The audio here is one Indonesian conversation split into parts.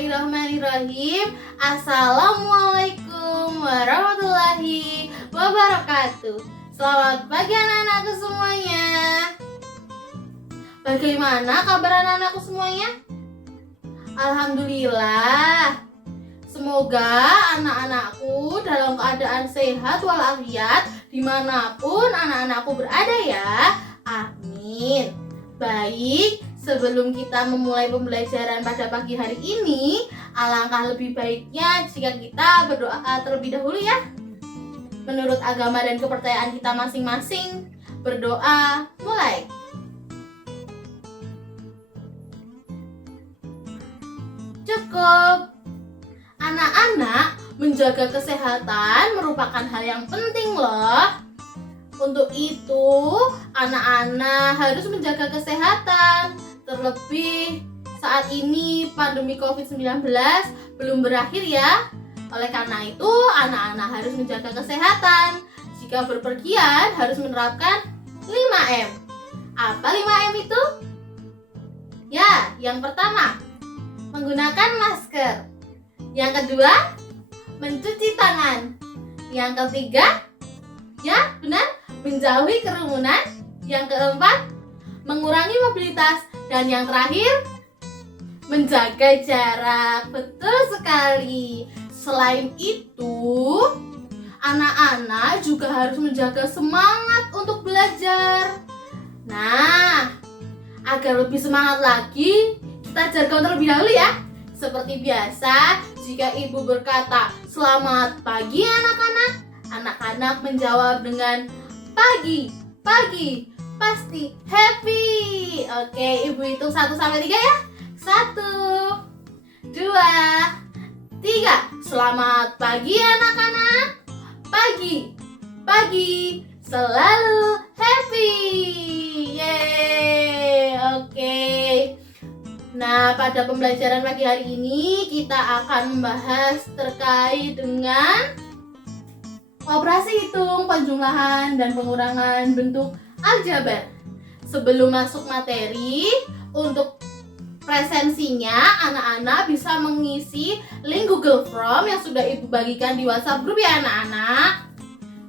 Bismillahirrahmanirrahim. Assalamualaikum warahmatullahi wabarakatuh. Selamat pagi anak-anakku semuanya. Bagaimana kabar anak-anakku semuanya? Alhamdulillah. Semoga anak-anakku dalam keadaan sehat walafiat dimanapun anak-anakku berada ya. Amin. Baik, sebelum kita memulai pembelajaran pada pagi hari ini, alangkah lebih baiknya jika kita berdoa terlebih dahulu ya. Menurut agama dan kepercayaan kita masing-masing, berdoa mulai. Cukup. Anak-anak, menjaga kesehatan merupakan hal yang penting loh. Untuk itu, anak-anak harus menjaga kesehatan. Terlebih saat ini pandemi COVID-19 belum berakhir ya. Oleh karena itu, anak-anak harus menjaga kesehatan. Jika berpergian harus menerapkan 5M. Apa 5M itu? Ya, yang pertama, menggunakan masker. Yang kedua, mencuci tangan. Yang ketiga, ya benar, menjauhi kerumunan. Yang keempat, mengurangi mobilitas. Dan yang terakhir, menjaga jarak. Betul sekali. Selain itu, anak-anak juga harus menjaga semangat untuk belajar. Nah, agar lebih semangat lagi, kita jargon terlebih dahulu ya. Seperti biasa, jika ibu berkata selamat pagi anak-anak, anak-anak menjawab dengan pagi, pagi, pasti happy. Oke, ibu hitung 1-3 ya. 1, 2, 3. Selamat pagi anak-anak. Pagi, pagi, selalu happy. Yeay. Oke. Nah, pada pembelajaran pagi hari ini kita akan membahas terkait dengan operasi hitung, penjumlahan, dan pengurangan bentuk aljabar. Sebelum masuk materi, untuk presensinya anak-anak bisa mengisi link Google Form yang sudah ibu bagikan di WhatsApp grup ya anak-anak.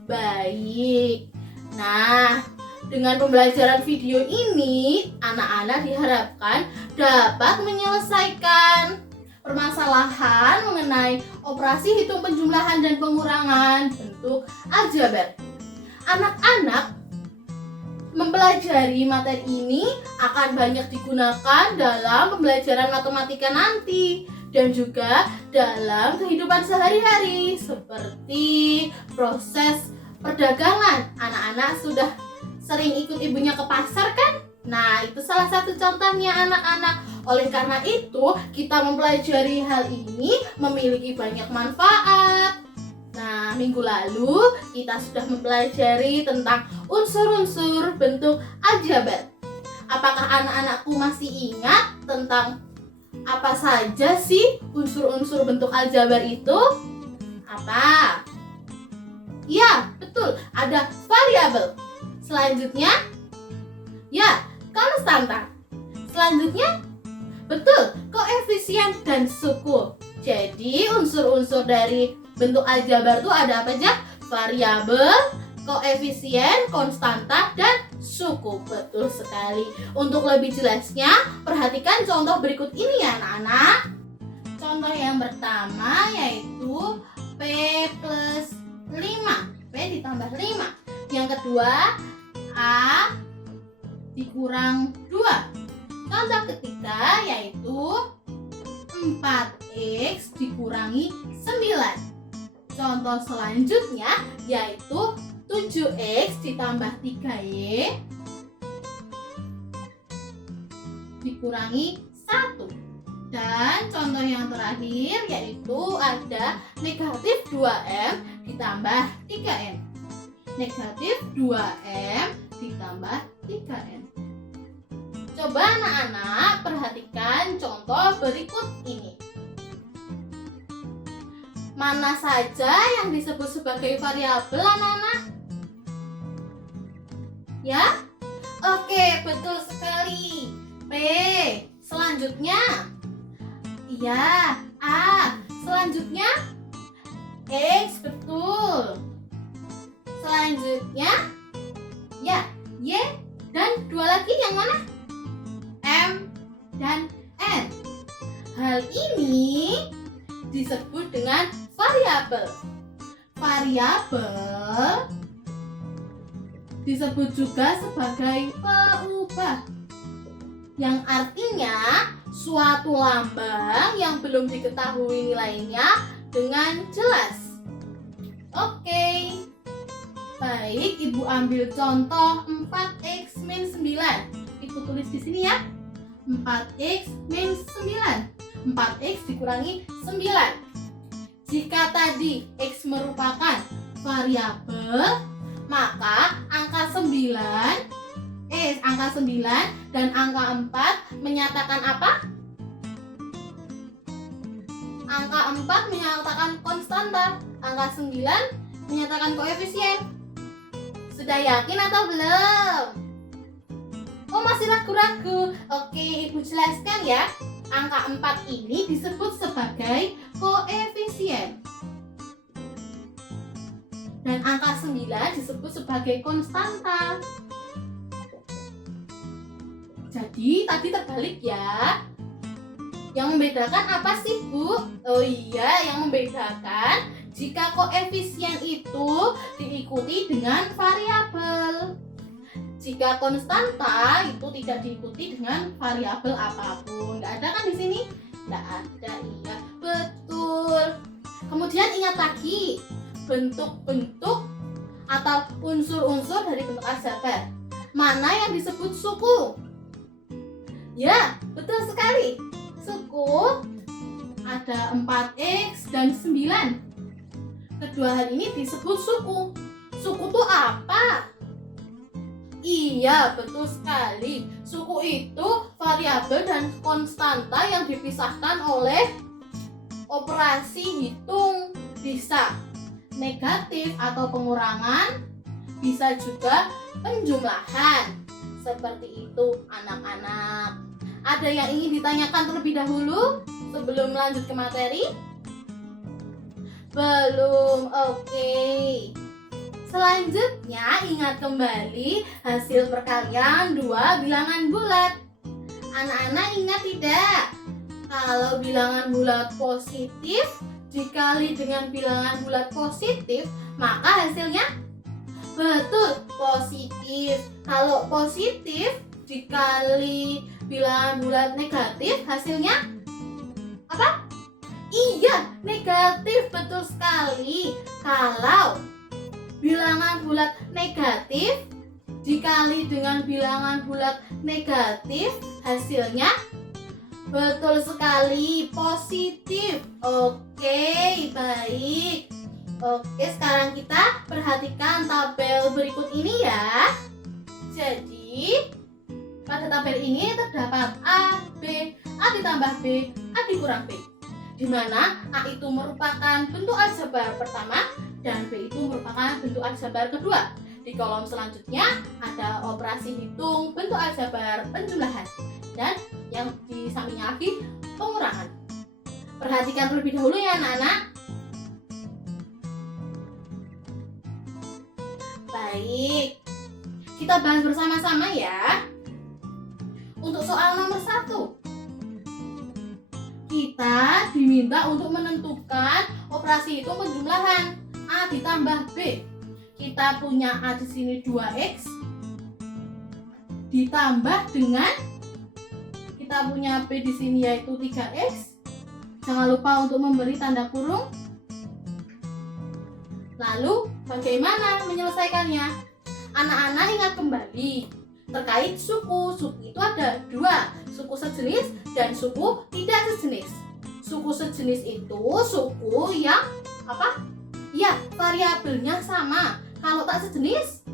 Baik. Nah, dengan pembelajaran video ini, anak-anak diharapkan dapat menyelesaikan permasalahan mengenai operasi hitung penjumlahan dan pengurangan bentuk aljabar. Anak-anak mempelajari materi ini akan banyak digunakan dalam pembelajaran matematika nanti dan juga dalam kehidupan sehari-hari seperti proses perdagangan. Anak-anak sudah sering ikut ibunya ke pasar kan? Nah, itu salah satu contohnya anak-anak. Oleh karena itu, kita mempelajari hal ini memiliki banyak manfaat. Nah, minggu lalu kita sudah mempelajari tentang unsur-unsur bentuk aljabar. Apakah anak-anakku masih ingat tentang apa saja sih unsur-unsur bentuk aljabar itu? Apa? Ya, betul, ada variabel. Selanjutnya, ya, konstanta. Selanjutnya, betul, koefisien dan suku. Jadi, unsur-unsur dari bentuk aljabar itu ada apa aja? Variabel, koefisien, konstanta, dan suku. Betul sekali. Untuk lebih jelasnya, perhatikan contoh berikut ini ya anak-anak. Contoh yang pertama yaitu P plus 5. P ditambah 5. Yang kedua, A dikurang 2. Contoh ketiga yaitu 4X dikurangi 9. Contoh selanjutnya yaitu 7X ditambah 3Y dikurangi 1. Dan contoh yang terakhir yaitu ada negatif 2M ditambah 3M. Negatif 2M ditambah 3M. Coba anak-anak perhatikan contoh berikut ini. Mana saja yang disebut sebagai variabel anak-anak? Ya? Oke, betul sekali. P. Selanjutnya, iya, Selanjutnya X, betul. Selanjutnya ya Y dan dua lagi yang mana? M dan N. Hal ini disebut dengan variabel. Variabel disebut juga sebagai peubah, yang artinya suatu lambang yang belum diketahui nilainya dengan jelas. Oke. Baik, Ibu ambil contoh 4x min 9. Ibu tulis di sini ya. 4x min 9. 4x dikurangi 9. Jika tadi x merupakan variabel, maka angka 9 dan angka 4 menyatakan apa? Angka 4 menyatakan konstanta, angka 9 menyatakan koefisien. Sudah yakin atau belum? Oh, masih ragu-ragu? Oke, Ibu jelaskan ya. Angka 4 ini disebut sebagai koefisien. Dan angka 9 disebut sebagai konstanta. Jadi, tadi terbalik ya. Yang membedakan apa sih, Bu? Oh iya, yang membedakan jika koefisien itu diikuti dengan variabel. Jika konstanta itu tidak diikuti dengan variabel apapun. Nggak ada kan di sini? Nggak ada, iya. Betul. Kemudian ingat lagi, bentuk-bentuk atau unsur-unsur dari bentuk aljabar. Mana yang disebut suku? Ya, betul sekali. Suku ada 4x dan 9. Kedua hal ini disebut suku. Suku itu apa? Iya, betul sekali. Suku itu variabel dan konstanta yang dipisahkan oleh operasi hitung. Bisa negatif atau pengurangan, bisa juga penjumlahan. Seperti itu anak-anak. Ada yang ingin ditanyakan terlebih dahulu sebelum lanjut ke materi? Belum, oke. Selanjutnya ingat kembali hasil perkalian dua bilangan bulat. Anak-anak ingat tidak? Kalau bilangan bulat positif dikali dengan bilangan bulat positif, maka hasilnya betul positif. Kalau positif dikali bilangan bulat negatif, hasilnya apa? Iya, negatif, betul sekali. Kalau bilangan bulat negatif dikali dengan bilangan bulat negatif, hasilnya betul sekali positif. Oke, baik. Oke, sekarang kita perhatikan tabel berikut ini ya. Jadi, pada tabel ini terdapat A, B, A ditambah B, A dikurang B, di mana A itu merupakan bentuk aljabar pertama dan B itu merupakan bentuk aljabar kedua. Di kolom selanjutnya ada operasi hitung bentuk aljabar penjumlahan dan yang di sampingnya lagi pengurangan. Perhatikan terlebih dahulu ya anak-anak. Baik, kita bahas bersama-sama ya. Untuk soal nomor 1, kita diminta untuk menentukan operasi hitung penjumlahan A ditambah B. Kita punya A di sini 2x ditambah dengan kita punya B di sini yaitu 3x. Jangan lupa untuk memberi tanda kurung. Lalu bagaimana menyelesaikannya? Anak-anak ingat kembali terkait suku. Suku itu ada 2, suku sejenis dan suku tidak sejenis. Suku sejenis itu suku yang apa? Ya, variabelnya sama. Kalau tak sejenis,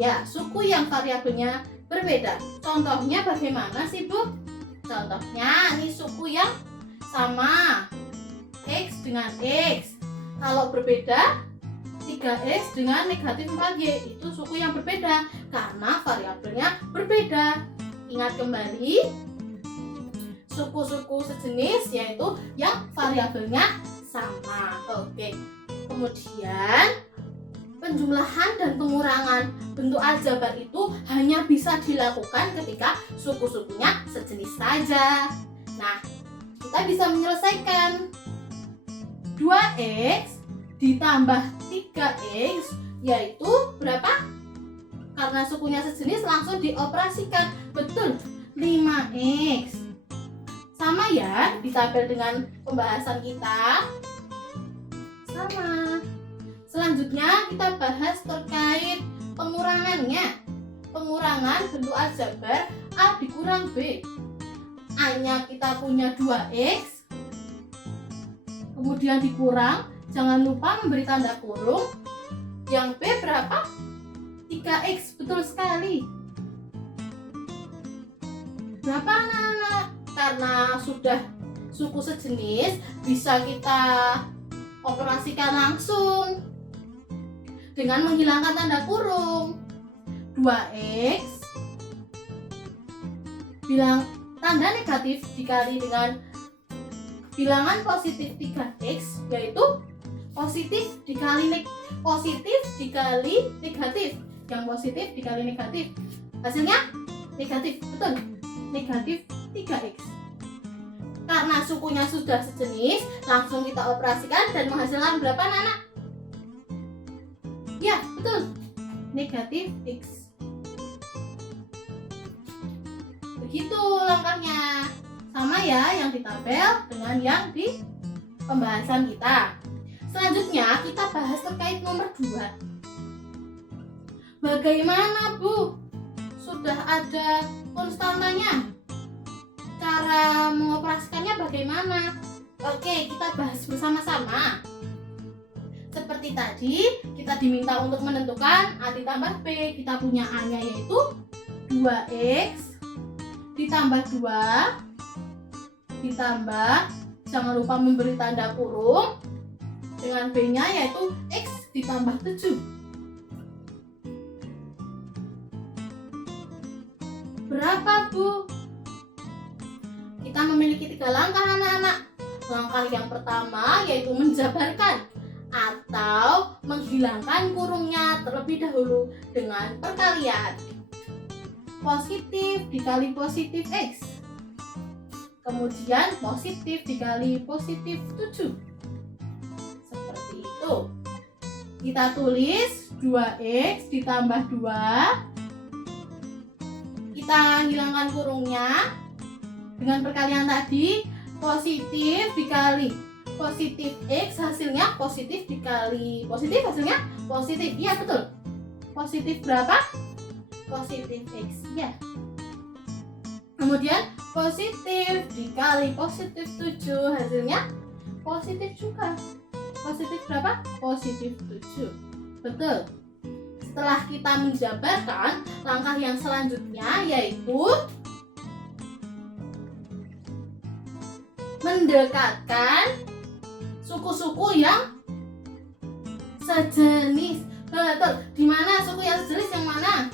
ya suku yang variabelnya berbeda. Contohnya bagaimana sih, Bu? Contohnya ini suku yang sama, X dengan X. Kalau berbeda, 3x dengan negatif 4y, itu suku yang berbeda karena variabelnya berbeda. Ingat kembali, suku-suku sejenis yaitu yang variabelnya sama. Oke. Kemudian penjumlahan dan pengurangan bentuk aljabar itu hanya bisa dilakukan ketika suku-sukunya sejenis saja. Nah, kita bisa menyelesaikan 2x ditambah 3x yaitu berapa? Karena sukunya sejenis langsung dioperasikan. Betul, 5x. Sama ya di tabel dengan pembahasan kita. Sama. Selanjutnya kita bahas terkait pengurangannya. Pengurangan bentuk aljabar A dikurang B. A-nya kita punya 2x, kemudian dikurang, jangan lupa memberi tanda kurung. Yang B berapa? 3x, betul sekali. Berapa anak-anak? Karena sudah suku sejenis, bisa kita operasikan langsung dengan menghilangkan tanda kurung. 2x bilang tanda negatif dikali dengan bilangan positif 3x yaitu positif dikali negatif. Yang positif dikali negatif hasilnya negatif, betul, negatif 3x. Karena sukunya sudah sejenis, langsung kita operasikan dan menghasilkan berapa anak-anak? Ya, betul, negatif x. Begitu langkahnya. Sama ya yang di tabel dengan yang di pembahasan kita. Selanjutnya kita bahas terkait nomor 2. Bagaimana Bu? Sudah ada konstantanya. Cara mengoperasikannya bagaimana? Oke, kita bahas bersama-sama. Seperti tadi, kita diminta untuk menentukan A ditambah B. Kita punya A-nya yaitu 2x ditambah 2 ditambah, jangan lupa memberi tanda kurung, dengan B-nya yaitu x ditambah 7. Berapa Bu? Kita memiliki 3 langkah anak-anak. Langkah yang pertama yaitu menjabarkan atau menghilangkan kurungnya terlebih dahulu dengan perkalian. Positif dikali positif x, kemudian positif dikali positif 7. Seperti itu. Kita tulis 2x ditambah 2. Kita hilangkan kurungnya dengan perkalian tadi. Positif dikali positif x hasilnya positif dikali positif hasilnya positif. Iya betul. Positif berapa? Positif x ya. Kemudian positif dikali positif 7 hasilnya positif juga. Positif berapa? Positif 7. Betul. Setelah kita menjabarkan, langkah yang selanjutnya yaitu mendekatkan suku-suku yang sejenis. Betul. Di mana suku yang sejenis yang mana?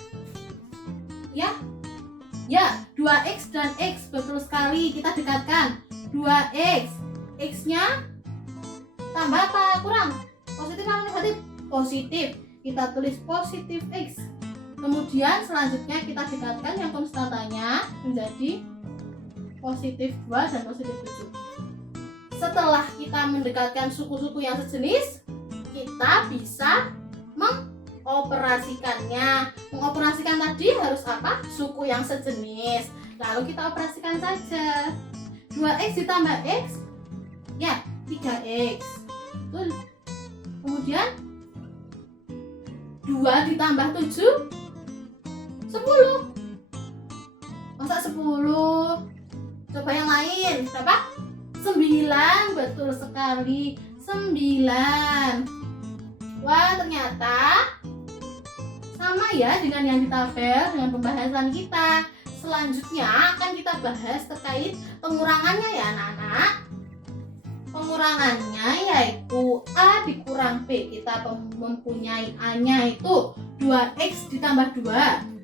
Ya, 2x dan x, betul sekali. Kita dekatkan 2x, x-nya tambah apa? Kurang? Positif atau negatif? Positif. Kita tulis positif x. Kemudian selanjutnya kita dekatkan yang konstantanya menjadi positif 2 dan positif 7. Setelah kita mendekatkan suku-suku yang sejenis, kita bisa mengoperasikannya. Mengoperasikan tadi harus apa? Suku yang sejenis. Lalu kita operasikan saja. 2x ditambah x, ya 3x. Betul. Kemudian 2 ditambah 7, 10. Masa 10? Coba yang lain. Berapa? 9. Betul sekali. 9. Wah, ternyata sama ya dengan yang di tabel dengan pembahasan kita. Selanjutnya akan kita bahas terkait pengurangannya ya anak-anak. Pengurangannya yaitu A dikurang B. Kita mempunyai A-nya itu 2x ditambah 2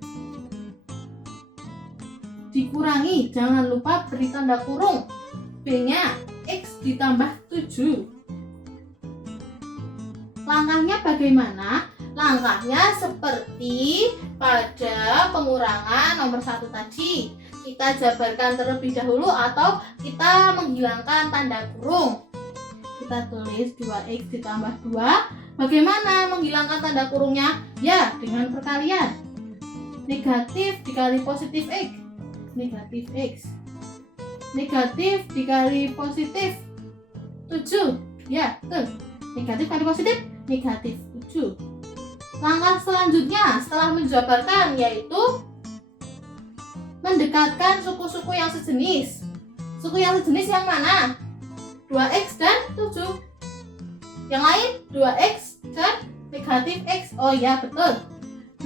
dikurangi, jangan lupa beri tanda kurung, B-nya x ditambah 7. Langkahnya bagaimana? Langkahnya seperti pada pengurangan nomor 1 tadi. Kita jabarkan terlebih dahulu atau kita menghilangkan tanda kurung. Kita tulis 2x ditambah 2. Bagaimana menghilangkan tanda kurungnya? Ya, dengan perkalian. Negatif dikali positif x. Negatif x. Negatif dikali positif 7. Ya, betul. Negatif kali positif, negatif 7. Langkah selanjutnya setelah menjabarkan yaitu mendekatkan suku-suku yang sejenis. Suku yang sejenis yang mana? 2x dan 7. Yang lain 2x dan negatif x. Oh ya, betul.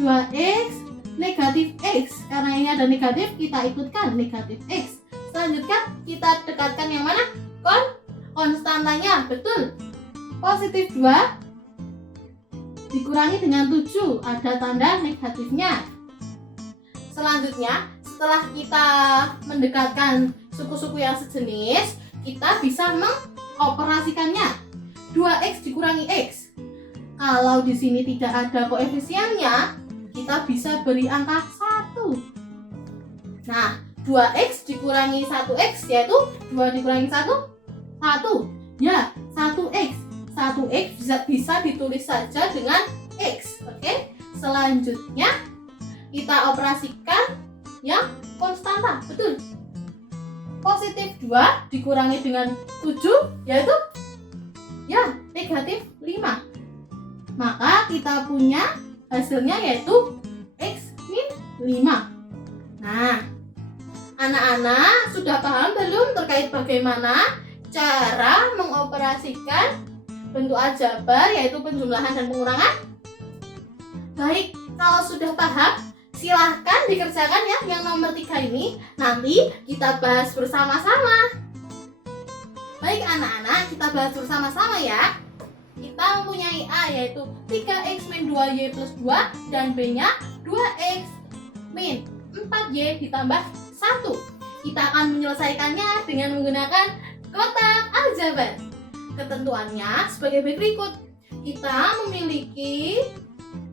2x negatif x. Karena ini ada negatif, kita ikutkan negatif x. Selanjutnya kita dekatkan yang mana? Konstantanya. Betul. Positif 2 dikurangi dengan 7, ada tanda negatifnya. Selanjutnya, setelah kita mendekatkan suku-suku yang sejenis, kita bisa mengoperasikannya. 2x dikurangi x. Kalau di sini tidak ada koefisiennya, kita bisa beri angka 1. Nah, 2x dikurangi 1x yaitu 2 dikurangi 1, 1. Ya, 1x. 1x bisa ditulis saja dengan x. Oke. Selanjutnya kita operasikan yang konstanta. Betul. Positif 2 dikurangi dengan 7 yaitu ya negatif 5. Maka kita punya hasilnya yaitu x min 5. Nah, anak-anak sudah paham belum terkait bagaimana cara mengoperasikan bentuk aljabar yaitu penjumlahan dan pengurangan? Baik, kalau sudah paham, silahkan dikerjakan ya yang nomor 3 ini. Nanti kita bahas bersama-sama. Baik anak-anak, kita bahas bersama-sama ya. Kita mempunyai A yaitu 3x min 2y plus 2 dan B-nya 2x min 4y ditambah 1. Kita akan menyelesaikannya dengan menggunakan kotak aljabar. Ketentuannya sebagai berikut. Kita memiliki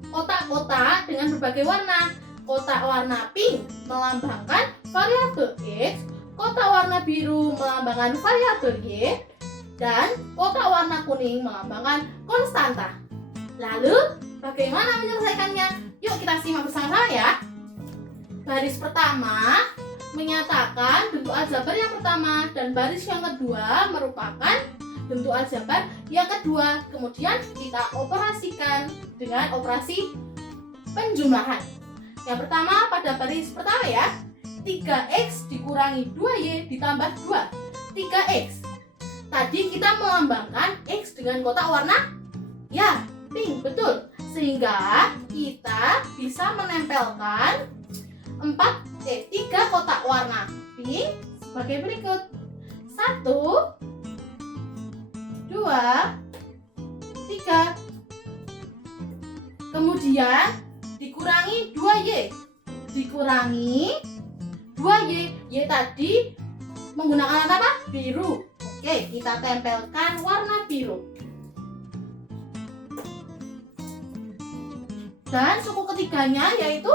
kotak-kotak dengan berbagai warna. Kotak warna pink melambangkan variabel x, kotak warna biru melambangkan variabel y, dan kotak warna kuning melambangkan konstanta. Lalu, bagaimana menyelesaikannya? Yuk kita simak bersama-sama ya. Baris pertama menyatakan bentuk aljabar yang pertama dan baris yang kedua merupakan bentuk aljabar yang kedua. Kemudian kita operasikan dengan operasi penjumlahan. Yang pertama pada baris pertama ya, 3x dikurangi 2y ditambah 2. 3x. Tadi kita melambangkan x dengan kotak warna ya pink, betul. Sehingga kita bisa menempelkan 3 kotak warna pink sebagai berikut. 1 2 3. Kemudian dikurangi 2y. Dikurangi 2y. Y tadi menggunakan warna apa? Biru. Oke, kita tempelkan warna biru. Dan suku ketiganya yaitu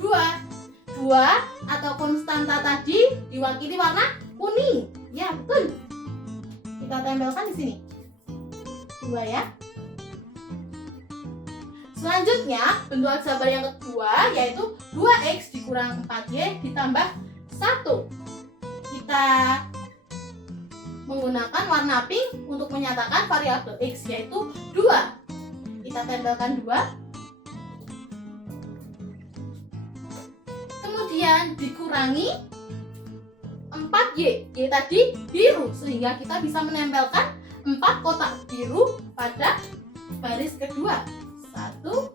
2. 2 atau konstanta tadi diwakili warna kuning. Ya, betul. Kita tempelkan di sini. 2 ya. Selanjutnya, bentuk aljabar yang kedua yaitu 2x dikurang 4y ditambah 1. Kita menggunakan warna pink untuk menyatakan variabel x yaitu 2. Kita tempelkan 2. Kemudian dikurangi 4y. Y tadi biru sehingga kita bisa menempelkan 4 kotak biru pada baris kedua. 1 2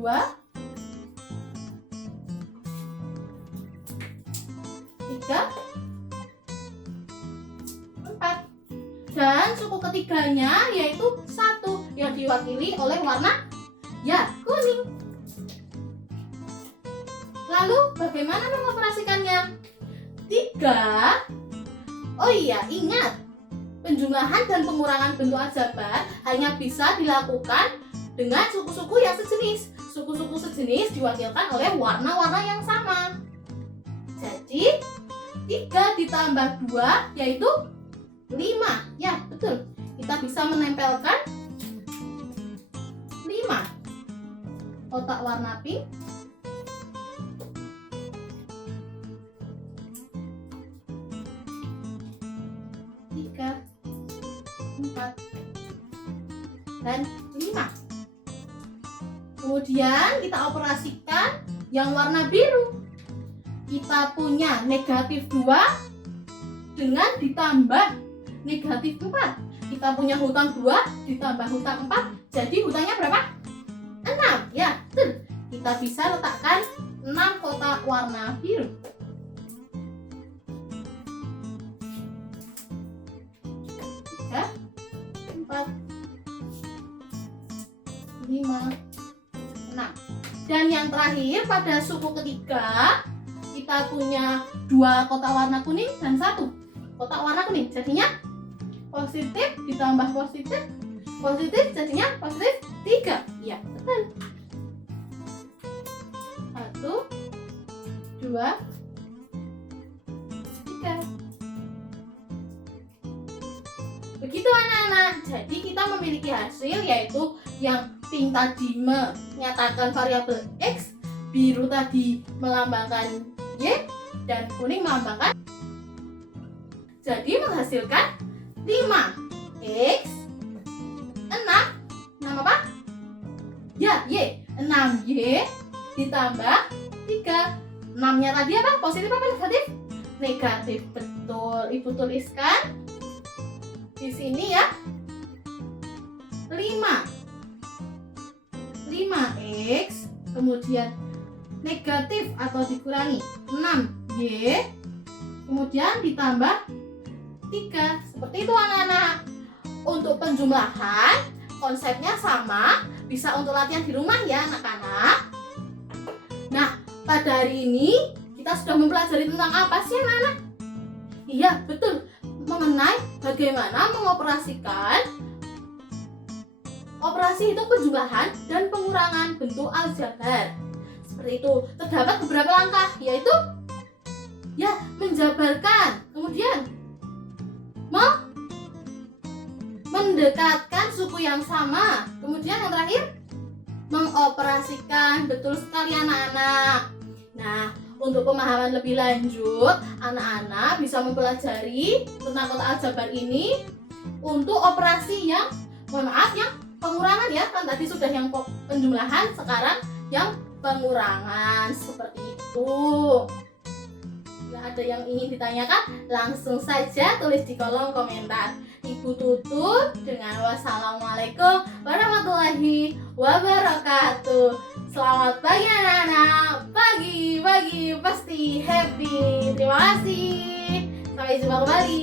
3 4. Dan suku ketiganya yaitu 1 yang diwakili oleh warna ya kuning. Lalu bagaimana mengoperasikannya? 3. Oh iya, ingat penjumlahan dan pengurangan bentuk aljabar hanya bisa dilakukan dengan suku-suku yang sejenis. Suku-suku sejenis diwakilkan oleh warna-warna yang sama. Jadi 3 ditambah 2 yaitu 5. Ya, betul. Kita bisa menempelkan 5 kotak warna pink. 3, 4, dan 5. Kemudian kita operasikan yang warna biru. Kita punya negatif 2 dengan ditambah negatif 4. Kita punya hutang 2 ditambah hutang 4. Jadi hutangnya berapa? 6. Ya, betul. Kita bisa letakkan 6 kotak warna biru. 3, 4, 5, 6. Dan yang terakhir pada suku ketiga kita punya 2 kotak warna kuning dan 1 kotak warna kuning. Jadinya positif ditambah positif, positif jadinya positif 3. Iya, betul. 1, 2, 3. Begitu anak-anak. Jadi kita memiliki hasil yaitu yang pink tadi menyatakan variabel X, biru tadi melambangkan Y, dan kuning melambangkan. Jadi menghasilkan 5X 6 apa? Ya, Y. 6Y ditambah 3. 6-nya tadi apa? Positif apa negatif? Negatif, betul. Ibu tuliskan di sini ya. 5X kemudian negatif atau dikurangi 6Y kemudian ditambah 3. Seperti itu anak-anak. Untuk penjumlahan konsepnya sama, bisa untuk latihan di rumah ya anak-anak. Nah, pada hari ini kita sudah mempelajari tentang apa sih anak-anak? Iya, betul. Mengenai bagaimana mengoperasikan operasi hitung penjumlahan dan pengurangan bentuk aljabar. Seperti itu. Terdapat beberapa langkah, yaitu ya menjabarkan, kemudian mendekatkan suku yang sama, kemudian yang terakhir mengoperasikan. Betul sekali anak-anak. Nah, untuk pemahaman lebih lanjut, anak-anak bisa mempelajari tentang kotak aljabar ini untuk operasi yang yang pengurangan ya, kan tadi sudah yang penjumlahan, sekarang yang pengurangan. Seperti itu. Bila ada yang ingin ditanyakan, langsung saja tulis di kolom komentar. Ibu tutup dengan wassalamualaikum warahmatullahi wabarakatuh. Selamat pagi anak-anak. Pagi pasti happy. Terima kasih. Sampai jumpa kembali.